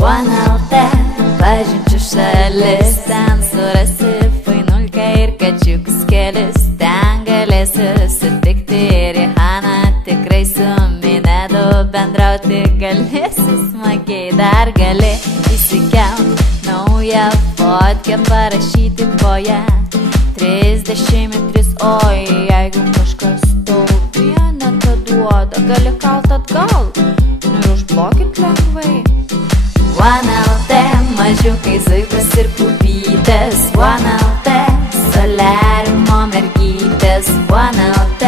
OneLT, pažinčių šalis, ten surasi fainulkę ir kačiukus kelis. Ten galėsi sutikti Rihaną, tikrai su Minedu bendrauti galėsi smagiai. Dar gali įsikelt naują fotkę, parašyti po ją 33, oi, jeigu kažkas tau vienetą duoda, gali kalt atgal ir užblokint lengvai. OneLT, mažiukai zuikos ir pupytės. OneLT, soliariumo mergytės. OneLT,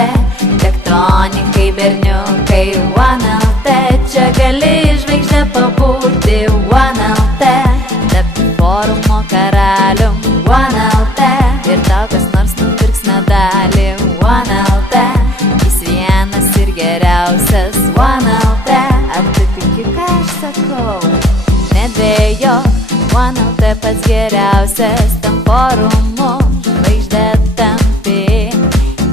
tektonikai berniukai. OneLT, čia gali žvaigždę pabūti. OneLT, tapti forumo karalium. OneLT, ir tau kas nors nupirks medalį. OneLT, jis vienas ir geriausias. OneLT, ar tu tiki, ką aš sakau? Nedvejok, OneLT pats geriausias, tam forumu žvaigždė tampi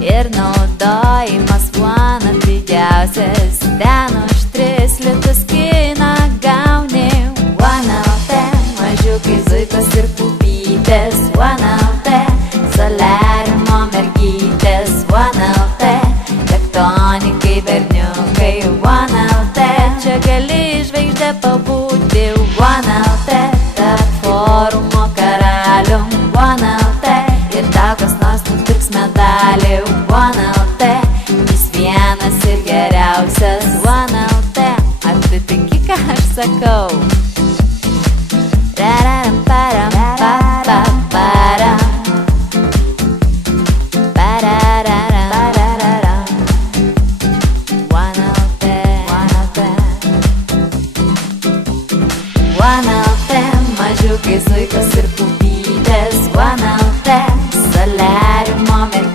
ir naudojimas One pigiausias. Ten už 3 litus kiną gauni. OneLT, mažiukai zuikos ir pupytės. OneLT, soliariumo mergytės. OneLT, tektonikai berniukai. OneLT, čia gali žvaigždę pabūti. OneLT, tap forumo karalium. OneLT, ir tau kas nors nupirks medalį. OneLT, jis vienas ir geriausias. OneLT, ar tu tiki, ką aš sakau? Rararam, param, pa, pa, param. Parararam, parararam. OneLT, OneLT. OneLT, mažiukai zuikos ir pupytės. OneLT, soliariumo mergytės.